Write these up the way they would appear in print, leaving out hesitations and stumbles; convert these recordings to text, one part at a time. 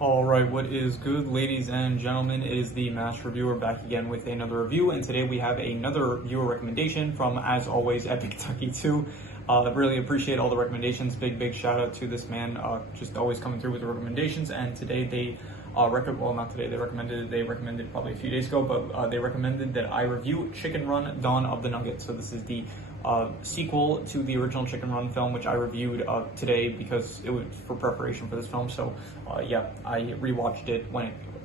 All right, what is good, ladies and gentlemen? It is the Master Reviewer back again with another review, and today we have another viewer recommendation from, as always, Epic Kentucky 2. Really appreciate all the recommendations. Big shout out to this man, just always coming through with the recommendations. And today they they recommended probably a few days ago, but they recommended that I review Chicken Run: Dawn of the Nugget. So this is the sequel to the original Chicken Run film, which I reviewed today because it was for preparation for this film. So yeah, I rewatched it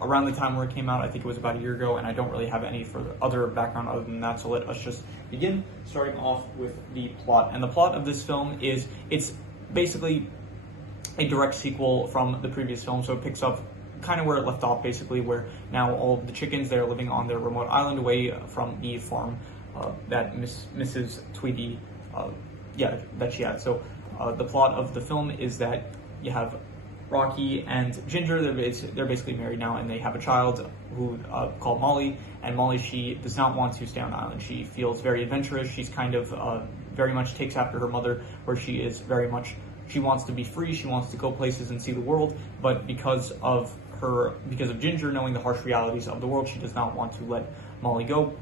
around the time where it came out. I think it was about a year ago, and I don't really have any further other background other than that. So let us just begin, starting off with the plot. And the plot of this film is it's basically a direct sequel from the previous film. So it picks up kind of where it left off, basically, where now all the chickens, they're living on their remote island away from the farm that Mrs. Tweedy, that she had. So the plot of the film is that you have Rocky and Ginger. They're basically married now, and they have a child who called Molly. And Molly, she does not want to stay on the island. She feels very adventurous. She's kind of very much takes after her mother, where she is very much, she wants to be free. She wants to go places and see the world, but because of Ginger knowing the harsh realities of the world, she does not want to let Molly go.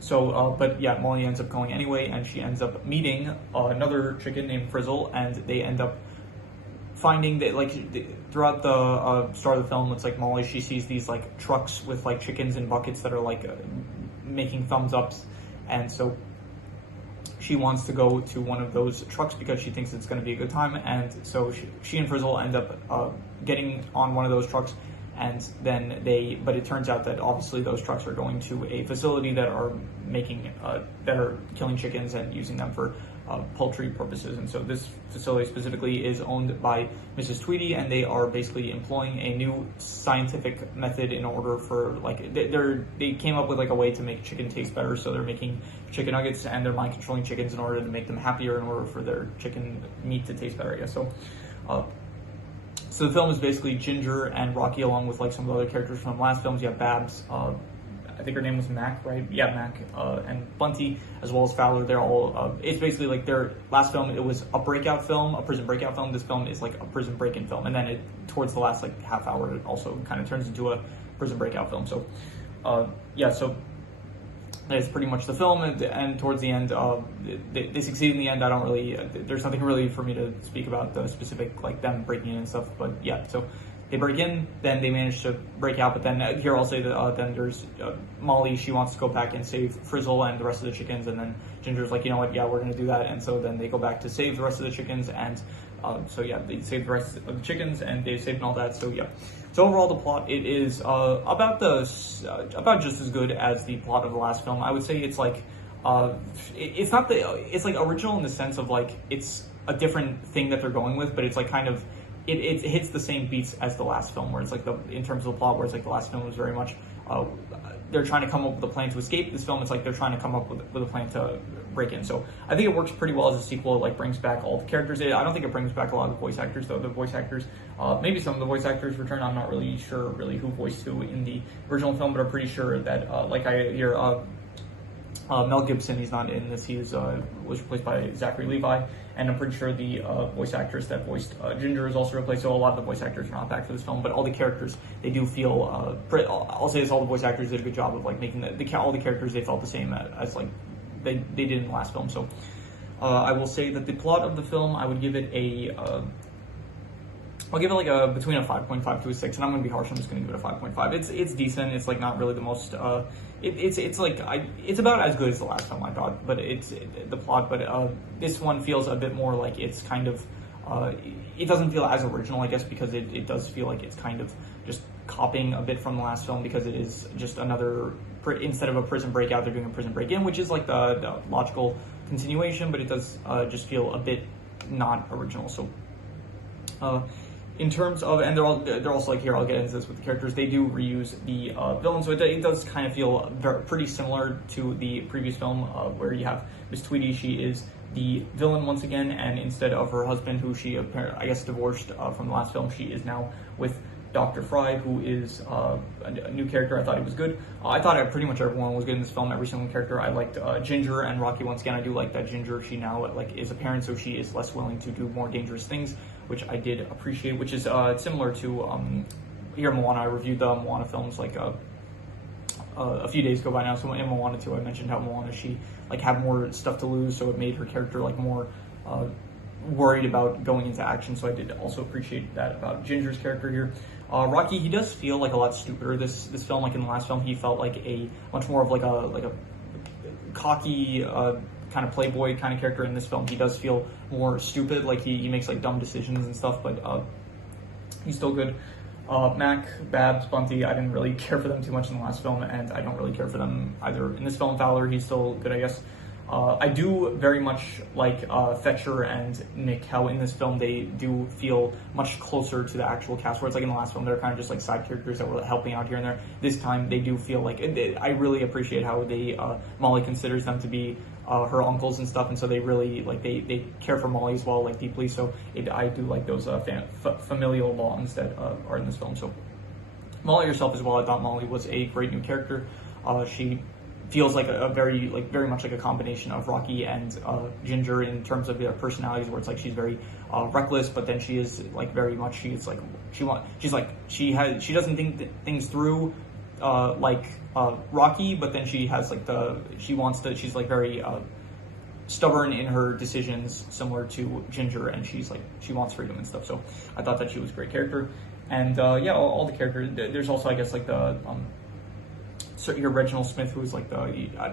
So, but yeah, Molly ends up going anyway, and she ends up meeting another chicken named Frizzle, and they end up finding that, like, throughout the start of the film, it's like Molly, she sees these like trucks with like chickens in buckets that are like making thumbs ups, and so she wants to go to one of those trucks because she thinks it's going to be a good time. And so she and Frizzle end up getting on one of those trucks, and then but it turns out that obviously those trucks are going to a facility that are killing chickens and using them for poultry purposes. And so this facility specifically is owned by Mrs. Tweedy, and they are basically employing a new scientific method in order for, like, they came up with like a way to make chicken taste better. So they're making chicken nuggets, and they're mind controlling chickens in order to make them happier, in order for their chicken meat to taste better, I guess. So the film is basically Ginger and Rocky, along with like some of the other characters from last films. You have Babs, I think her name was Mac, right? Yeah, Mac, and Bunty, as well as Fowler. They're all, it's basically like their last film, it was a breakout film, a prison breakout film. This film is like a prison break-in film. And then towards the last like half hour, it also kind of turns into a prison breakout film. So, yeah, so that's pretty much the film. And towards the end, they succeed in the end. I don't really, there's nothing really for me to speak about the specific, like them breaking in and stuff. But yeah, so they break in, then they manage to break out, but then here I'll say that then there's Molly, she wants to go back and save Frizzle and the rest of the chickens, and then Ginger's like, you know what, yeah, we're going to do that. And so then they go back to save the rest of the chickens, and so yeah, they save the rest of the chickens, and they save and all that. So yeah, so overall the plot, it is about just as good as the plot of the last film. I would say it's like, it's like original in the sense of like, it's a different thing that they're going with, but it's like kind of, it hits the same beats as the last film, where it's like in terms of the plot, where it's like the last film was very much, they're trying to come up with a plan to escape. This film, it's like they're trying to come up with a plan to break in. So I think it works pretty well as a sequel. It like brings back all the characters. I don't think it brings back a lot of the voice actors, though. The voice actors, maybe some of the voice actors return. I'm not really sure really who voiced who in the original film, but I'm pretty sure that like I hear Mel Gibson, he's not in this. He was replaced by Zachary Levi, and I'm pretty sure the voice actress that voiced Ginger is also replaced. So a lot of the voice actors are not back for this film, but all the characters, they do feel. I'll say this: all the voice actors did a good job of like making all the characters, they felt the same as like they did in the last film. So I will say that the plot of the film, I would give it I'll give it like between a 5.5 to a 6, and I'm gonna be harsh. I'm just gonna give it a 5.5. It's decent. It's like not really the most. It's about as good as the last film, I thought. But the plot. But this one feels a bit more like it's kind of. It doesn't feel as original, I guess, because it does feel like it's kind of just copying a bit from the last film, because it is just another. Instead of a prison breakout, they're doing a prison break-in, which is like the logical continuation. But it does just feel a bit not original. So. In terms of, and they're also like, here I'll get into this with the characters, they do reuse the villain, so it does kind of feel pretty similar to the previous film, where you have Miss Tweedy. She is the villain once again, and instead of her husband, who she I guess divorced from the last film, she is now with Dr. Fry, who is a new character. I thought he was good. I thought pretty much everyone was good in this film, every single character. I liked Ginger and Rocky once again. I do like that Ginger, she now like is a parent, so she is less willing to do more dangerous things. which I did appreciate, which is similar to here in Moana. I reviewed the Moana films like a few days ago by now. So in Moana 2, I mentioned how Moana, she like had more stuff to lose, so it made her character like more worried about going into action. So I did also appreciate that about Ginger's character here. Rocky, he does feel like a lot stupider this film. Like in the last film, he felt like a much more of like a cocky kind of playboy kind of character. In this film, he does feel more stupid. Like he makes like dumb decisions and stuff, but he's still good. Mac, Babs, Bunty, I didn't really care for them too much in the last film, and I don't really care for them either in this film. Fowler, he's still good, I guess. I do very much like Fetcher and Nick, how in this film they do feel much closer to the actual cast, where it's like in the last film they're kind of just like side characters that were helping out here and there. This time they do feel like, I really appreciate how they, Molly considers them to be her uncles and stuff, and so they really, like, they care for Molly as well, like, deeply, so I do like those familial bonds that are in this film. So Molly herself as well, I thought Molly was a great new character. She feels like a very, like, very much like a combination of Rocky and Ginger in terms of their personalities, where it's like she's very reckless, but then she is like very much, she doesn't think things through like Rocky, but then she has like she's like very stubborn in her decisions, similar to Ginger, and she wants freedom and stuff. So I thought that she was a great character. And yeah, all the characters. There's also, I guess, like the your Reginald Smith, who was like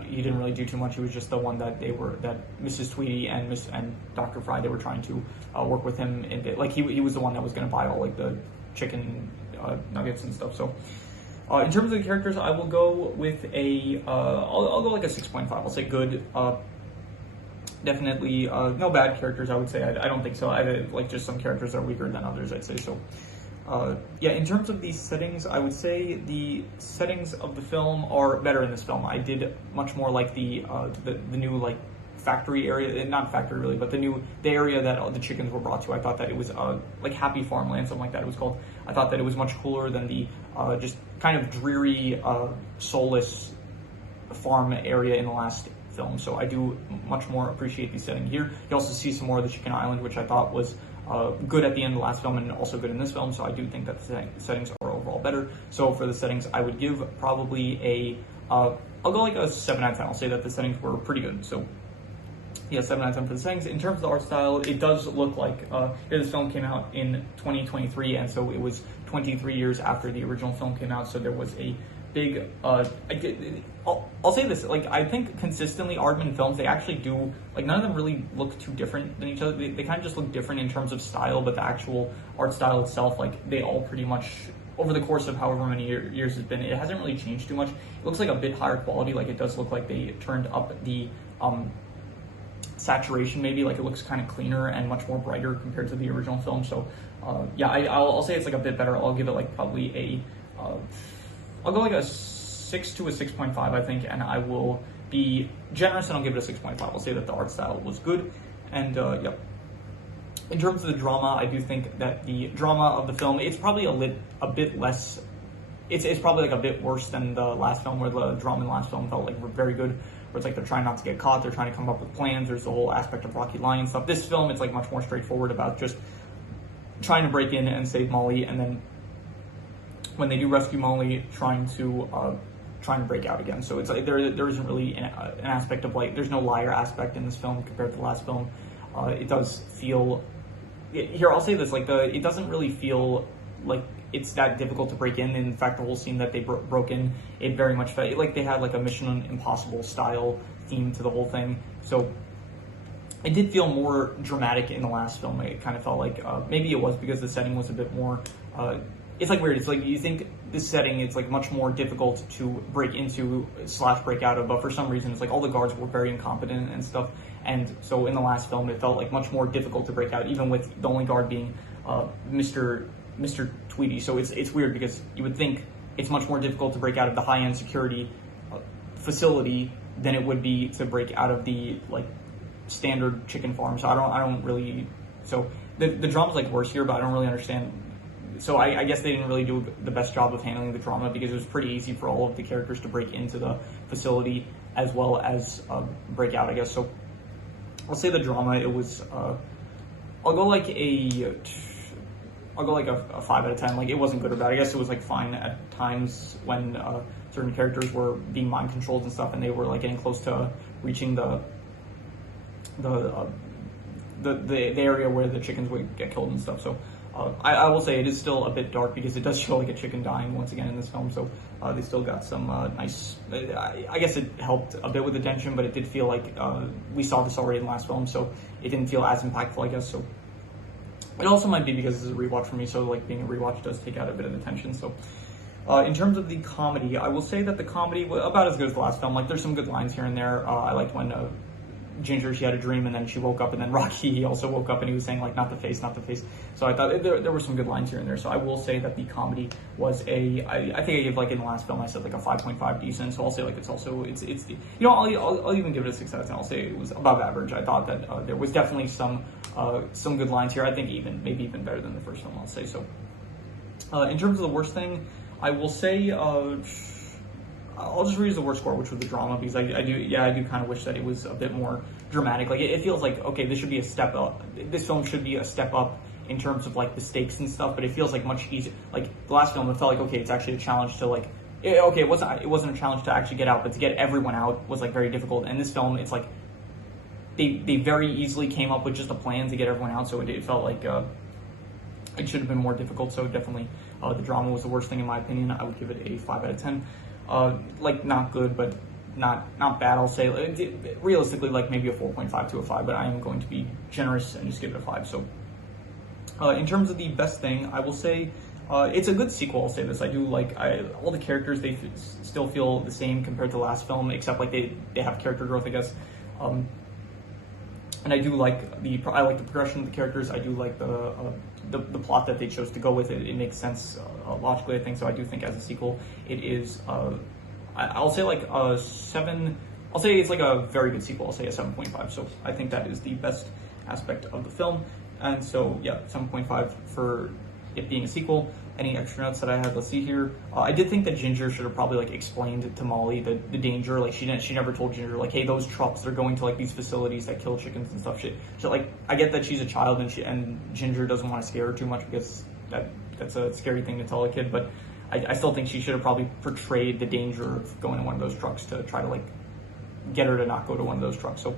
he didn't really do too much. He was just the one that Mrs. Tweedy and Dr. Fry, they were trying to work with him in, like, he was the one that was going to buy all like the chicken nuggets and stuff. So in terms of the characters, I will go with I'll go like a 6.5. I'll say good. Definitely no bad characters, I would say. I don't think so. I like just some characters that are weaker than others, I'd say. So yeah, in terms of these settings, I would say the settings of the film are better in this film. I did much more like the new, like, factory area, not factory really, but the area that the chickens were brought to. I thought that it was like Happy Farmland, something like that it was called. I thought that it was much cooler than the just kind of dreary, soulless farm area in the last film. So I do much more appreciate the setting here. You also see some more of the Chicken Island, which I thought was good at the end of the last film and also good in this film. So I do think that the settings are overall better. So for the settings, I would give probably I'll go like a 7 out of 10. I'll say that the settings were pretty good. So yeah, 7 out of 10 for the settings. In terms of the art style, it does look like this film came out in 2023, and so it was 23 years after the original film came out. So there was a big I'll say this, like, I think consistently Aardman films, they actually do, like, none of them really look too different than each other. They kind of just look different in terms of style, but the actual art style itself, like, they all pretty much, over the course of however many years it's been, it hasn't really changed too much. It looks like a bit higher quality. Like, it does look like they turned up the saturation, maybe. Like, it looks kind of cleaner and much more brighter compared to the original film. So yeah, I'll say it's like a bit better. I'll give it like probably I'll go like a 6 to a 6.5, I think, and I will be generous and I'll give it a 6.5. I'll say that the art style was good, and yep. In terms of the drama, I do think that the drama of the film, it's probably a bit less, it's probably like a bit worse than the last film, where the drama in the last film felt like very good, where it's like they're trying not to get caught, they're trying to come up with plans, there's the whole aspect of Rocky lying and stuff. This film, it's like much more straightforward about just trying to break in and save Molly, and then when they do rescue Molly, trying to break out again. So it's like there isn't really an aspect of, like, there's no liar aspect in this film compared to the last film. It does feel, here I'll say this, like, it doesn't really feel like it's that difficult to break in. In fact, the whole scene that they broke in, it very much felt like they had like a Mission Impossible style theme to the whole thing. So it did feel more dramatic in the last film. It kind of felt like maybe it was because the setting was a bit more it's like weird. It's like you think this setting, it's like much more difficult to break into / break out of, but for some reason it's like all the guards were very incompetent and stuff. And so in the last film, it felt like much more difficult to break out, even with the only guard being Mr. Tweedy. So it's weird because you would think it's much more difficult to break out of the high-end security facility than it would be to break out of the, like, standard chicken farm. So I don't really, so the drama's like worse here, but I don't really understand. So I guess they didn't really do the best job of handling the drama, because it was pretty easy for all of the characters to break into the facility as well as break out, I guess. So I'll say the drama, it was, I'll go like a I'll go like a 5 out of 10. Like, it wasn't good or bad. I guess it was like fine at times when certain characters were being mind controlled and stuff, and they were like getting close to reaching the area where the chickens would get killed and stuff. So I will say it is still a bit dark because it does show like a chicken dying once again in this film. So they still got some nice. I guess it helped a bit with the tension, but it did feel like we saw this already in the last film, so it didn't feel as impactful, I guess. So it also might be because this is a rewatch for me, so like being a rewatch does take out a bit of the tension. So in terms of the comedy, I will say that the comedy was about as good as the last film. Like, there's some good lines here and there. I liked when Ginger, she had a dream and then she woke up, and then Rocky, he also woke up and he was saying like, not the face, not the face. So I thought there were some good lines here and there. So I will say that the comedy was I think I gave, like in the last film I said like a 5.5 decent. So I'll say like it's the, you know, I'll even give it a 6 out of 10. I'll say it was above average. I thought that there was definitely some good lines here. I think maybe even better than the first film, I'll say. So in terms of the worst thing, I will say I'll just read the worst score, which was the drama, because I do kind of wish that it was a bit more dramatic. Like, it feels like, okay, this should be a step up. This film should be a step up in terms of like the stakes and stuff, but it feels like much easier. Like the last film, it felt like, okay, it's actually a challenge to like, it wasn't a challenge to actually get out, but to get everyone out was like very difficult. And this film, it's like they very easily came up with just a plan to get everyone out, so it felt like it should have been more difficult. So definitely the drama was the worst thing in my opinion. I would give it a 5 out of 10. Like, not good, but not bad, I'll say. Realistically, like maybe a 4.5 to a 5, but I am going to be generous and just give it a 5. So in terms of the best thing, I will say it's a good sequel. I'll say this: I do like all the characters. They still feel the same compared to the last film, except like they have character growth, I guess. And I do like the progression of the characters. I do like the plot that they chose to go with. It makes sense logically, I think. So I do think as a sequel, it is. I'll say like a 7. I'll say it's like a very good sequel. I'll say a 7.5. So I think that is the best aspect of the film. And so yeah, 7.5 for it being a sequel. Any extra notes that I had? Let's see here. I did think that Ginger should have probably like explained to Molly the danger. Like she never told Ginger like, hey, those trucks, they're going to like these facilities that kill chickens and stuff. So like, I get that she's a child and Ginger doesn't want to scare her too much because that's a scary thing to tell a kid. But I still think she should have probably portrayed the danger of going to one of those trucks to try to like get her to not go to one of those trucks. So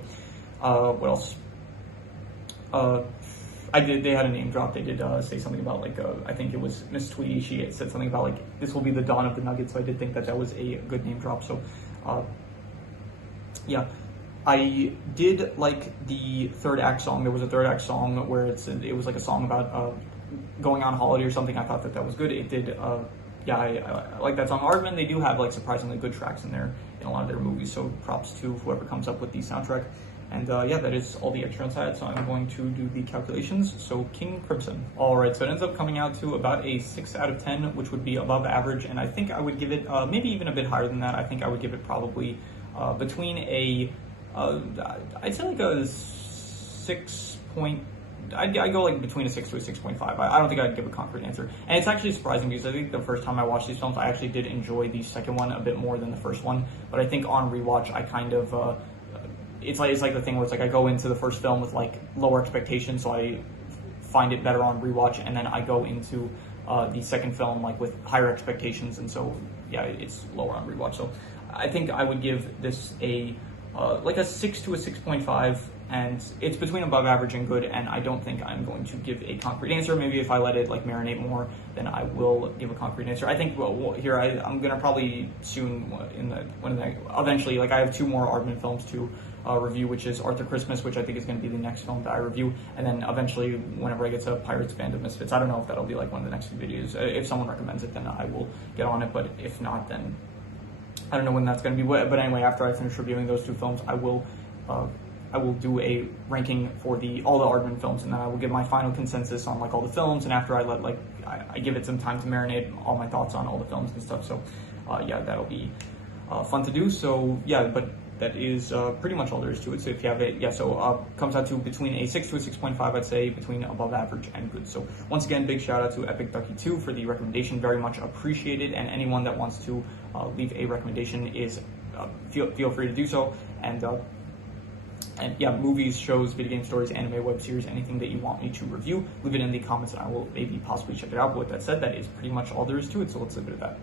what else? They had a name drop. They did say something about like, I think it was Miss Tweety. She said something about like, this will be the dawn of the Nugget. So I did think that was a good name drop. So yeah, I did like the third act song. There was a third act song where it was like a song about going on holiday or something. I thought that was good. It did. Yeah, I like that song. Aardman, they do have like surprisingly good tracks in there in a lot of their movies. So props to whoever comes up with the soundtrack. And yeah, that is all the extra notes I had, so I'm going to do the calculations. So King Crimson. All right, so it ends up coming out to about a 6 out of 10, which would be above average, and I think I would give it maybe even a bit higher than that. I think I would give it probably between a, I'd say like a 6 point, I'd go like between a 6 to a 6.5. I don't think I'd give a concrete answer. And it's actually surprising because I think the first time I watched these films, I actually did enjoy the second one a bit more than the first one, but I think on rewatch, I kind of, it's like the thing where it's like I go into the first film with like lower expectations, so I find it better on rewatch, and then I go into the second film like with higher expectations, and so yeah, it's lower on rewatch. So I think I would give this a like a 6 to a 6.5, and it's between above average and good, and I don't think I'm going to give a concrete answer. Maybe if I let it like marinate more, then I will give a concrete answer. I think here I'm gonna probably soon eventually, like I have 2 more Aardman films to review, which is Arthur Christmas, which I think is going to be the next film that I review, and then eventually whenever I get to Pirates Band of Misfits. I don't know if that'll be like one of the next few videos. If someone recommends it, then I will get on it, but if not, then I don't know when that's going to be. But anyway, after I finish reviewing those 2 films, I will do a ranking for all the Aardman films, and then I will give my final consensus on like all the films, and after I give it some time to marinate all my thoughts on all the films and stuff. So yeah, that'll be fun to do. So yeah, but that is pretty much all there is to it. So if you have it, yeah, so comes out to between a 6 to a 6.5, I'd say, between above average and good. So once again, big shout out to Epic Ducky 2 for the recommendation, very much appreciated, and anyone that wants to leave a recommendation is feel free to do so. And And yeah, movies, shows, video game stories, anime, web series, anything that you want me to review, leave it in the comments and I will maybe possibly check it out. But with that said, that is pretty much all there is to it, so let's leave it at that.